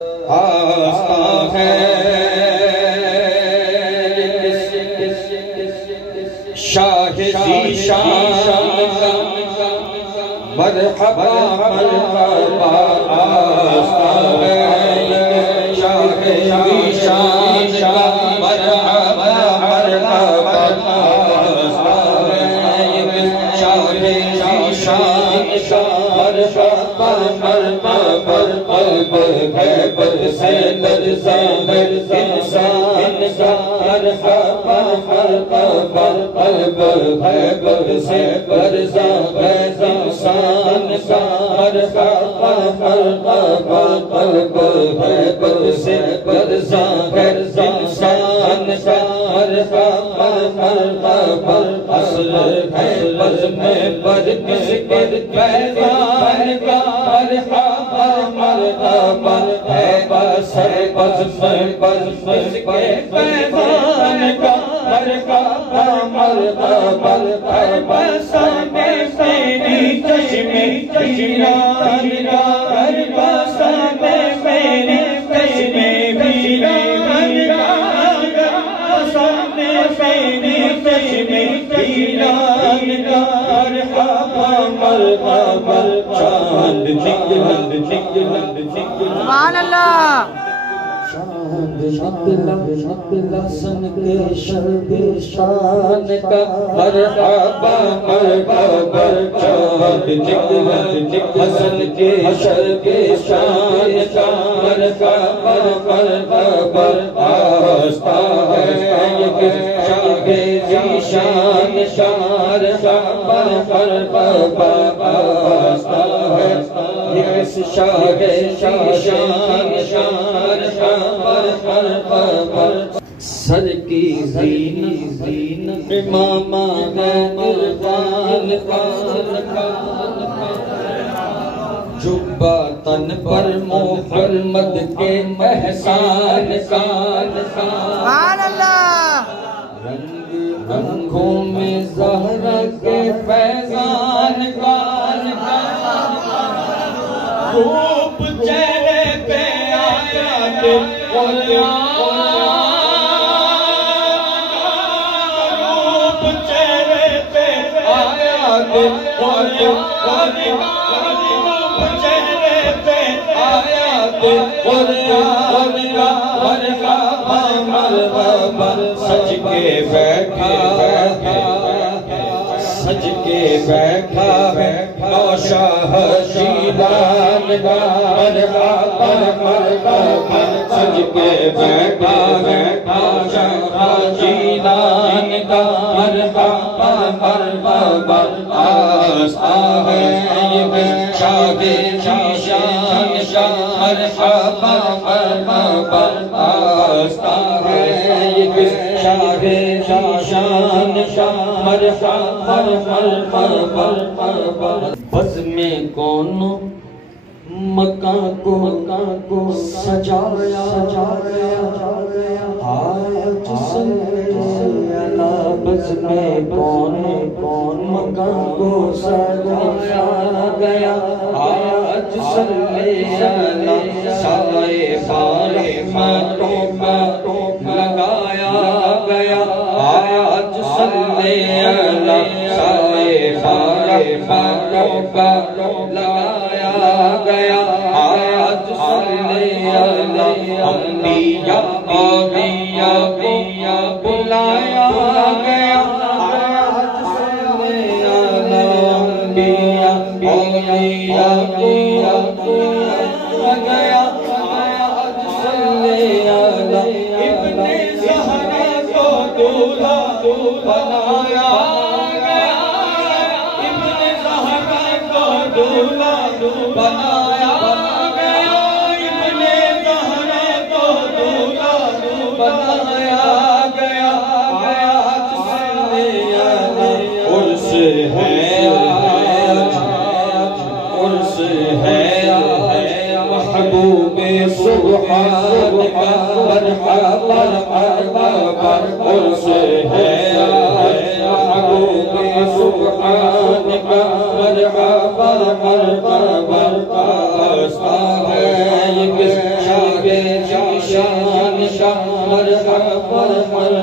آستان ہے شاہ ذیشان مرحبا مرحبا آستان ہے شاہ ذیشان مرحبا مرحبا آستان ہے شاہ ذیشان مرحبا مرحبا قلب ہے بر سے لرزاں انسان مرحبا مرحبا قلب ہے بر سے لرزاں انسان مرحبا مرحبا قلب ہے بر سے لرزاں انسان مرحبا مرحبا اصل ہے بزم پر کس کے پیغام کا مرحبا مرحبا ہے بسر بزم کے پیغام کا مرحبا مرحبا ہے بسر میری چشمی ویران کا ہے بسر میری چشمی ویران کا بسر میری چشمی ویران کا مرحبا مرحبا چاند جگلند جگلند جگلند سبحان اللہ چاند جگلند سن کے شرب شان کا مرحبا مرحبا چاند جگلند حسن کے شرب شان کا مرحبا مرحبا آستان ہے شاہ ذیشان مرحبا مرحبا آستان ہے یہ کس شاہ ذیشان مرحبا سر کی زینت امامہ ہے قربان جبہ تن پر محمد کے احسان سبحان اللہ رنگ رنگوں میں زہرا کے فیضان خوب چہرے پہ آیا خوب چہرے پہ آیا چہرے پہ آیا مرحبا مرحبا سج کے بیٹھا سج کے بیٹھا شاہ شیران مرحبا مرحبا سج کے بیٹھا شاہ شیران مرحبا مرحبا آستان ہے شاہ ذیشان مرحبا مرحبا آستان ہے شاہ ذیشان مرحبا مرحبا بزم کون مکان کو سجایا آج سنیالا بزم کون مکان کو سجایا گیا آج سنیالا سائے فاطمہ لگایا گیا آج سنیالا سائے فاطمہ لگایا گیا آج سنیالا انبیاء بلایا گیا آج سنیالا انبیاء گیا آج سنیالا ابن زہرا کو دولہا بنایا گیا ابن زہرا کو دولہا بنایا گیا ابن زہرا کو دولہا بنایا گیا آج سنیالا عرس ہے محبوب سبحان کا مرحبا مرحبا عرس ہے محبوب سبحان کا مرحبا مرحبا مرحبا